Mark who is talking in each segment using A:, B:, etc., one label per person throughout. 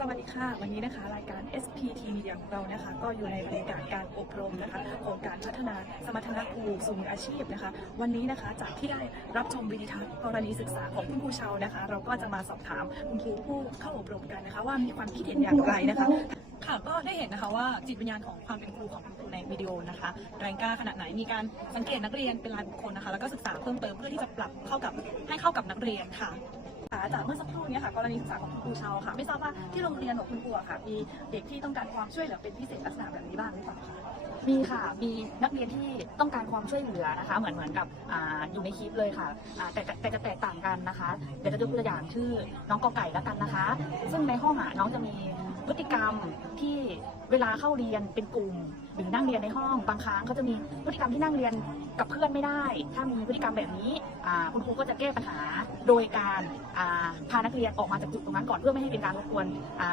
A: สวัสดีค่ะ วันนี้นะคะ รายการ SPT Media ของเรานะคะ ก็อยู่ในบรรยากาศการอบรมนะคะโครงการพัฒนาสมรรถนะครูสู่มืออาชีพนะคะ วันนี้นะคะจากที่ได้รับชมวิดีทัศน์กรณีศึกษาของคุณครูเชานะคะ เราก็จะมาสอบถามคุณครูผู้เข้าอบรมกันนะคะ ว่ามีความคิดเห็นอย่างไรนะคะ ค่ะก็ได้เห็นนะคะว่าจิตวิญญาณของความเป็นครูของคุณครูในวิดีโอนะคะแรงกล้าขนาดไหนมีการสังเกตนักเรียนเป็นรายบุคคลนะคะ แล้วก็ศึกษาเพิ่มเติมเพื่อที่จะปรับเข้ากับให้เข้ากับนักเรียนค่ะ ค่ะจากเมื่อสักครู่นี้ค่ะกรณีศึกษาของคุณครูเชาค่ะ ไม่ทราบว่าที่โรงเรียนของคุณครูอะค่ะ มีเด็กที่ต้องการความช่วยเหลือเป็นพิเศษลักษณะแบบนี้บ้างหรือเปล่าคะ
B: มีค่ะ มีนักเรียนที่ต้องการความช่วยเหลือนะคะ เหมือนเหมือนกับอ่าอยู่ในคลิปเลยค่ะอ่าแต่แต่แต่จะแตกต่างกันนะคะ เดี๋ยวจะยกตัวอย่างชื่อน้องกอไก่แล้วกันนะคะ ซึ่งในห้องอะน้องจะมีพฤติกรรมที่ เวลาเข้าเรียนเป็นกลุ่ม หรือนั่งเรียนในห้องบางครั้งเขาจะมีพฤติกรรมที่นั่งเรียนกับเพื่อนไม่ได้ ถ้ามีพฤติกรรมแบบนี้คุณครูก็จะแก้ปัญหาโดยการพานักเรียนออกมาจากจุดตรงนั้นก่อนเพื่อไม่ให้เป็นการรบกวน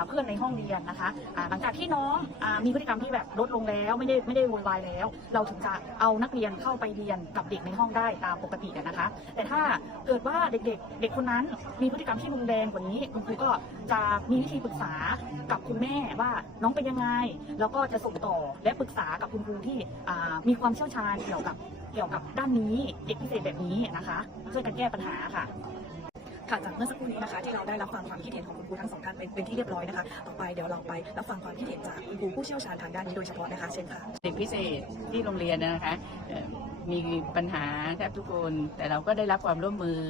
B: เพื่อนในห้องเรียนนะคะหลังจากที่น้องอมีพฤติกรรมที่แบบลดลงแล้วไม่ได้ไม่ได้โวยวายแล้ว เราถึงจะเอานักเรียนเข้าไปเรียนกับเด็กในห้องได้ตามปกตินะคะ แต่ถ้าเกิดว่าเด็กๆ เด็กคนนั้นมีพฤติกรรมที่รุนแรงกว่านี้คุณครูก็จะมีวิธีปรึกษากับคุณแม่ว่าน้องเป็นยังไงแล้วก็จะส่งต่อและปรึกษากับคุณครูที่อ่ามีความเชี่ยวชาญเกี่ยวกับเกี่ยวกับด้านนี้เด็กพิเศษแบบนี้นะคะ ช่วยกันแก้ปัญหาค่ะ
A: ค่ะจากเมื่อสักครู่นี้นะคะที่เราได้รับฟังความคิดเห็นของคุณครูทั้งสองท่านเป็นเป็นที่เรียบร้อยนะคะต่อไปเดี๋ยวเราไปรับฟังความคิดเห็นจากคุณครูผู้เชี่ยวชาญทางด้านนี้โดยเฉพาะนะคะเช่นค่ะ
C: เด็กพิเศษที่โรงเรียนนะคะเอ่อมีปัญหาแทบทุกคน แต่เราก็ได้รับความร่วมมือ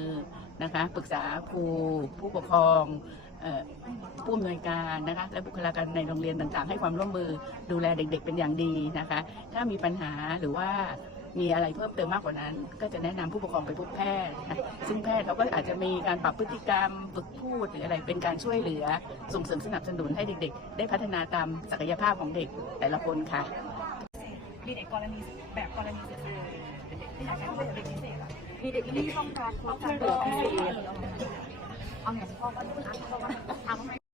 C: นะคะปรึกษาครูผู้ปกครองเอ่อ ผู้อำนวยการนะคะและบุคลากรในโรงเรียนต่างๆ ให้ความร่วมมือดูแลเด็ก ๆ เป็นอย่างดีนะคะ ถ้ามีปัญหาหรือว่ามีอะไรเพิ่มเติมมากกว่านั้น ก็จะแนะนำผู้ปกครองไปพบแพทย์นะซึ่งแพทย์เขาก็อาจจะมีการปรับพฤติกรรมฝึกพูดหรืออะไรเป็นการช่วยเหลือ ส่งเสริมสนับสนุนให้เด็ก ๆ ได้พัฒนาตามศักยภาพของเด็กแต่ละคนค่ะ
A: มีเด็กกรณีแบบกรณีศึกษาที่อยากเหลือเด็กพิเศษ
B: มีเด็กที่ต้องการความช่วยเหลือพิเศษ เอาไงพ่อก็รู้นะพ่อก็ทำให้